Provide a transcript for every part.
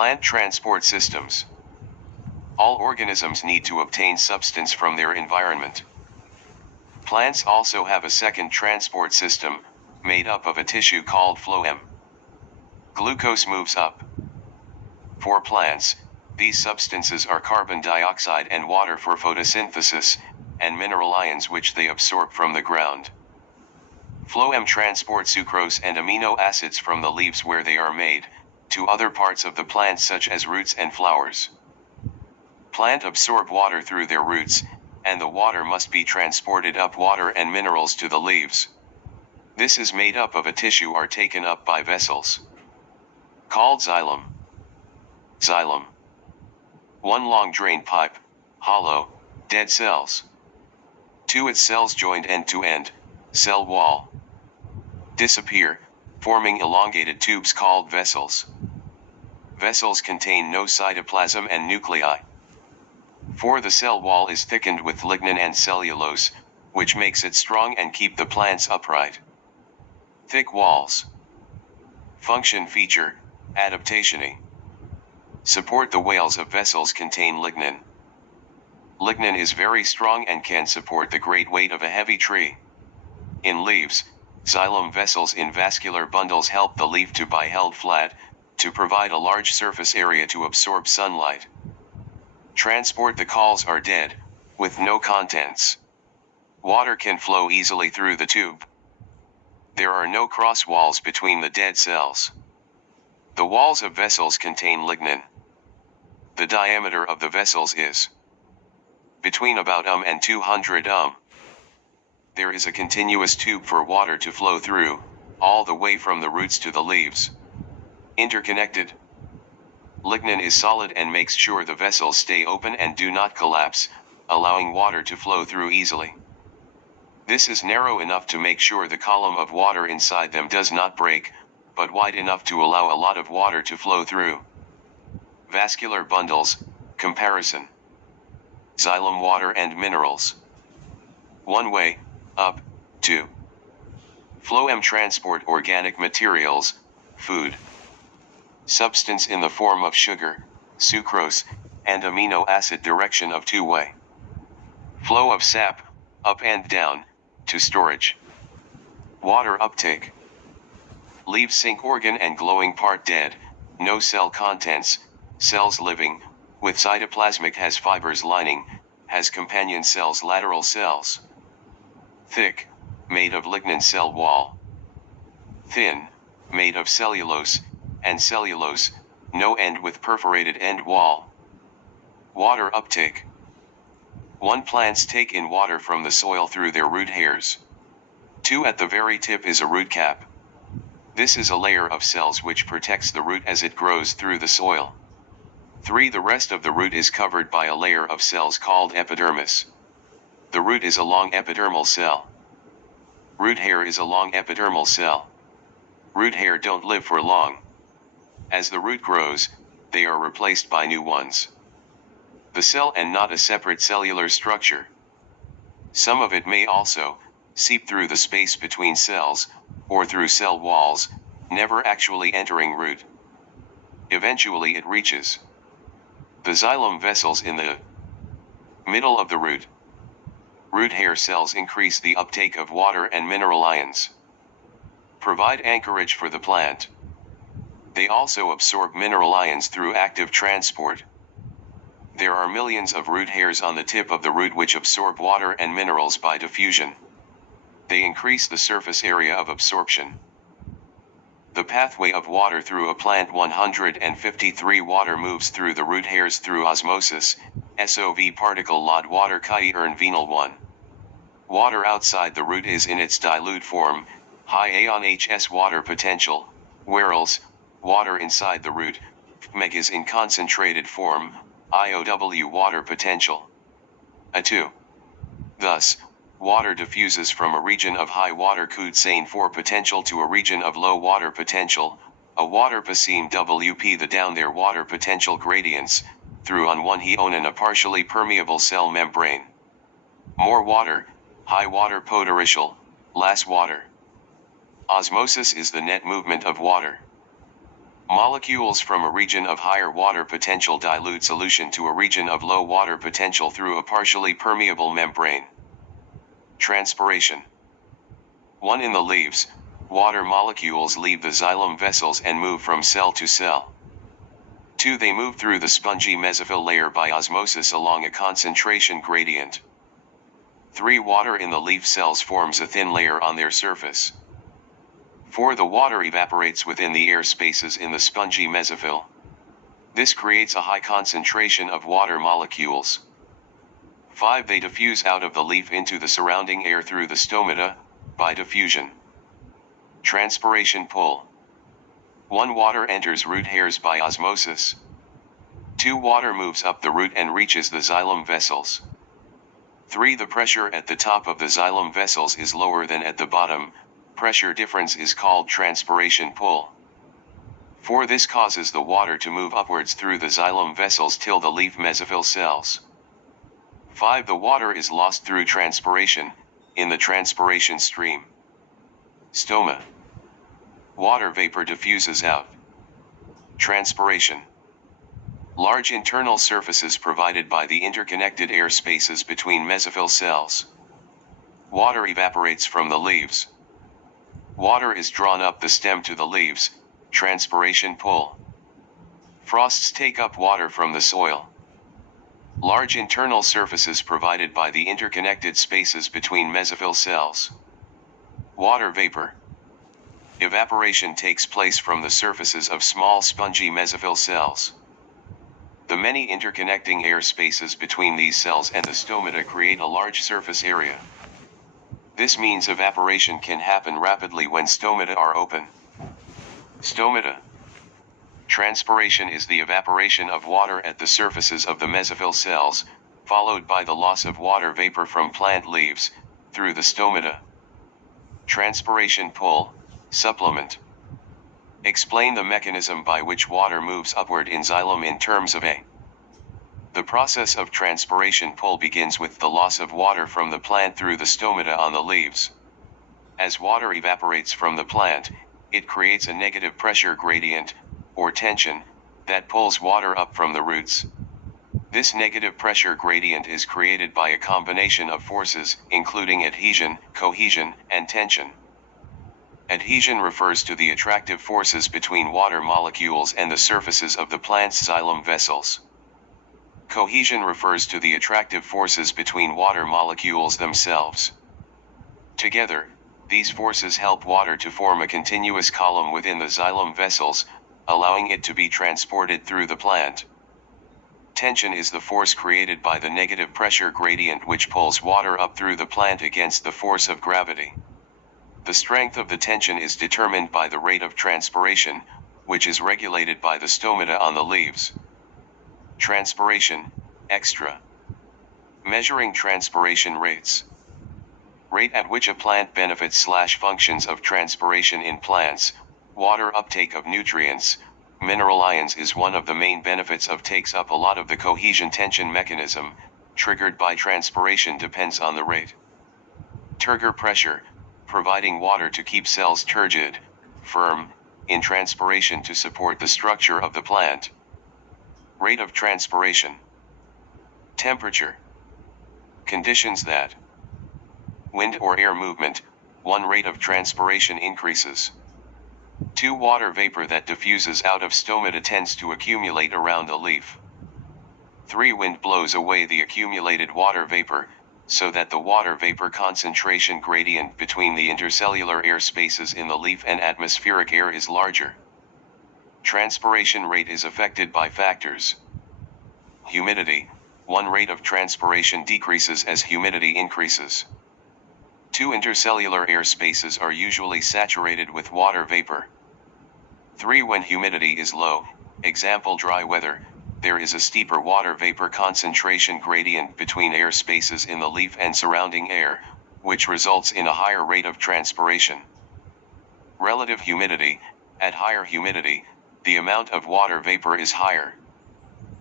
Plant transport systems. All organisms need to obtain substance from their environment. Plants also have a second transport system, made up of a tissue called phloem. Glucose moves up. For plants, these substances are carbon dioxide and water for photosynthesis, and mineral ions which they absorb from the ground. Phloem transports sucrose and amino acids from the leaves where they are made, to other parts of the plant such as roots and flowers. Plant absorb water through their roots, and the water must be transported up water and minerals to the leaves. This is made up of a tissue are taken up by vessels, called xylem. Xylem. One long drain pipe, hollow, dead cells. Two its cells joined end to end, cell wall. Disappear, forming elongated tubes called vessels. Vessels contain no cytoplasm and nuclei. For the cell wall is thickened with lignin and cellulose, which makes it strong and keep the plants upright. Thick walls. Function feature, adaptation. Support the walls of vessels contain lignin. Lignin is very strong and can support the great weight of a heavy tree. In leaves, xylem vessels in vascular bundles help the leaf to be held flat, to provide a large surface area to absorb sunlight. Transport the calls are dead, with no contents. Water can flow easily through the tube. There are no cross walls between the dead cells. The walls of vessels contain lignin. The diameter of the vessels is between about and 200 There is a continuous tube for water to flow through, all the way from the roots to the leaves. Interconnected. Lignin is solid and makes sure the vessels stay open and do not collapse, allowing water to flow through easily. This is narrow enough to make sure the column of water inside them does not break, but wide enough to allow a lot of water to flow through. Vascular bundles, comparison. Xylem water and minerals. One way, up, 2. Phloem transport organic materials, food. Substance in the form of sugar, sucrose, and amino acid direction of two-way. Flow of sap, up and down, to storage. Water uptake. Leaf sink organ and glowing part dead, no cell contents, cells living, with cytoplasmic has fibers lining, has companion cells lateral cells. Thick, made of lignin cell wall. Thin, made of cellulose, and cellulose, no end with perforated end wall. Water uptake. 1. Plants take in water from the soil through their root hairs. 2. At the very tip is a root cap. This is a layer of cells which protects the root as it grows through the soil. 3. The rest of the root is covered by a layer of cells called epidermis. The root is a long epidermal cell. Root hair is a long epidermal cell. Root hair don't live for long. As the root grows, they are replaced by new ones. The cell and not a separate cellular structure. Some of it may also seep through the space between cells, or through cell walls, never actually entering root. Eventually it reaches the xylem vessels in the middle of the root. Root hair cells increase the uptake of water and mineral ions. Provide anchorage for the plant. They also absorb mineral ions through active transport. There are millions of root hairs on the tip of the root which absorb water and minerals by diffusion. They increase the surface area of absorption. The pathway of water through a plant 153 water moves through the root hairs through osmosis, SOV particle lod water chi venal 1. Water outside the root is in its dilute form, high ion HS water potential, whereas water inside the root, meg is in concentrated form, IOW water potential. A2. Thus, water diffuses from a region of high water Kutzane 4 potential to a region of low water potential, a water pasim WP the down there water potential gradients, through on one heonin a partially permeable cell membrane. More water, high water potential, less water. Osmosis is the net movement of water. Molecules from a region of higher water potential dilute solution to a region of low water potential through a partially permeable membrane. Transpiration. 1. In the leaves, water molecules leave the xylem vessels and move from cell to cell. 2. They move through the spongy mesophyll layer by osmosis along a concentration gradient. 3. Water in the leaf cells forms a thin layer on their surface. 4. The water evaporates within the air spaces in the spongy mesophyll. This creates a high concentration of water molecules. 5. They diffuse out of the leaf into the surrounding air through the stomata, by diffusion. Transpiration pull. 1. Water enters root hairs by osmosis. 2. Water moves up the root and reaches the xylem vessels. 3. The pressure at the top of the xylem vessels is lower than at the bottom. Pressure difference is called transpiration pull. 4. This causes the water to move upwards through the xylem vessels till the leaf mesophyll cells. 5. The water is lost through transpiration, in the transpiration stream. Stoma. Water vapor diffuses out. Transpiration. Large internal surfaces provided by the interconnected air spaces between mesophyll cells. Water evaporates from the leaves. Water is drawn up the stem to the leaves, transpiration pull. Frosts take up water from the soil. Large internal surfaces provided by the interconnected spaces between mesophyll cells. Water vapor. Evaporation takes place from the surfaces of small spongy mesophyll cells. The many interconnecting air spaces between these cells and the stomata create a large surface area. This means evaporation can happen rapidly when stomata are open. Stomata. Transpiration is the evaporation of water at the surfaces of the mesophyll cells, followed by the loss of water vapor from plant leaves, through the stomata. Transpiration pull, supplement. Explain the mechanism by which water moves upward in xylem in terms of A. The process of transpiration pull begins with the loss of water from the plant through the stomata on the leaves. As water evaporates from the plant, it creates a negative pressure gradient, or tension, that pulls water up from the roots. This negative pressure gradient is created by a combination of forces, including adhesion, cohesion, and tension. Adhesion refers to the attractive forces between water molecules and the surfaces of the plant's xylem vessels. Cohesion refers to the attractive forces between water molecules themselves. Together, these forces help water to form a continuous column within the xylem vessels, allowing it to be transported through the plant. Tension is the force created by the negative pressure gradient which pulls water up through the plant against the force of gravity. The strength of the tension is determined by the rate of transpiration, which is regulated by the stomata on the leaves. Transpiration, extra. Measuring transpiration rates. Rate at which a plant benefits/functions of transpiration in plants. Water uptake of nutrients, mineral ions is one of the main benefits of takes up a lot of the cohesion tension mechanism, triggered by transpiration depends on the rate. Turgor pressure, providing water to keep cells turgid, firm, in transpiration to support the structure of the plant. Rate of transpiration. Temperature. Conditions that. Wind or air movement, 1. Rate of transpiration increases. 2. Water vapor that diffuses out of stomata tends to accumulate around a leaf. 3. Wind blows away the accumulated water vapor, so that the water vapor concentration gradient between the intercellular air spaces in the leaf and atmospheric air is larger. Transpiration rate is affected by factors. Humidity, 1. Rate of transpiration decreases as humidity increases. 2. Intercellular air spaces are usually saturated with water vapor. 3. When humidity is low, example dry weather, there is a steeper water vapor concentration gradient between air spaces in the leaf and surrounding air, which results in a higher rate of transpiration. Relative humidity, at higher humidity, the amount of water vapor is higher.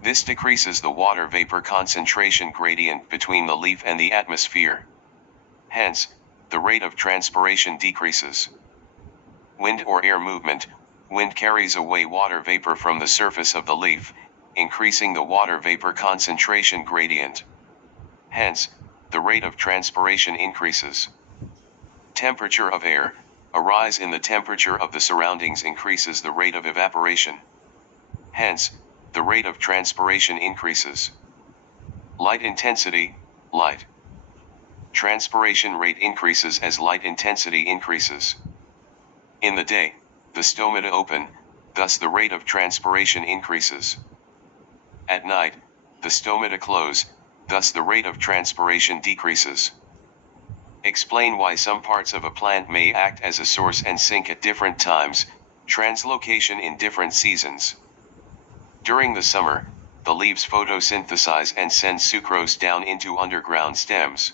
This decreases the water vapor concentration gradient between the leaf and the atmosphere. Hence, the rate of transpiration decreases. Wind or air movement, Wind carries away water vapor from the surface of the leaf, increasing the water vapor concentration gradient. Hence, the rate of transpiration increases. Temperature of air. A rise in the temperature of the surroundings increases the rate of evaporation. Hence, the rate of transpiration increases. Light intensity, light. Transpiration rate increases as light intensity increases. In the day, the stomata open, thus the rate of transpiration increases. At night, the stomata close, thus the rate of transpiration decreases. Explain why some parts of a plant may act as a source and sink at different times, translocation in different seasons. During the summer, the leaves photosynthesize and send sucrose down into underground stems.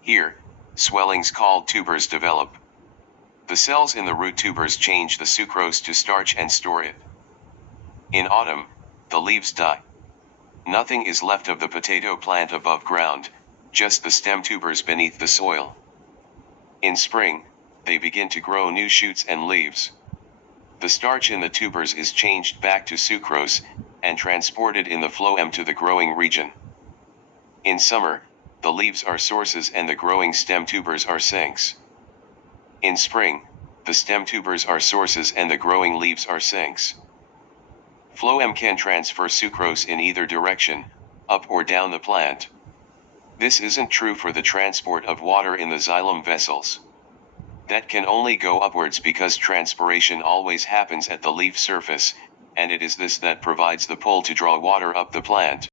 Here, swellings called tubers develop. The cells in the root tubers change the sucrose to starch and store it. In autumn, the leaves die. Nothing is left of the potato plant above ground, just the stem tubers beneath the soil. In spring, they begin to grow new shoots and leaves. The starch in the tubers is changed back to sucrose, and transported in the phloem to the growing region. In summer, the leaves are sources and the growing stem tubers are sinks. In spring, the stem tubers are sources and the growing leaves are sinks. Phloem can transfer sucrose in either direction, up or down the plant. This isn't true for the transport of water in the xylem vessels. That can only go upwards because transpiration always happens at the leaf surface, and it is this that provides the pull to draw water up the plant.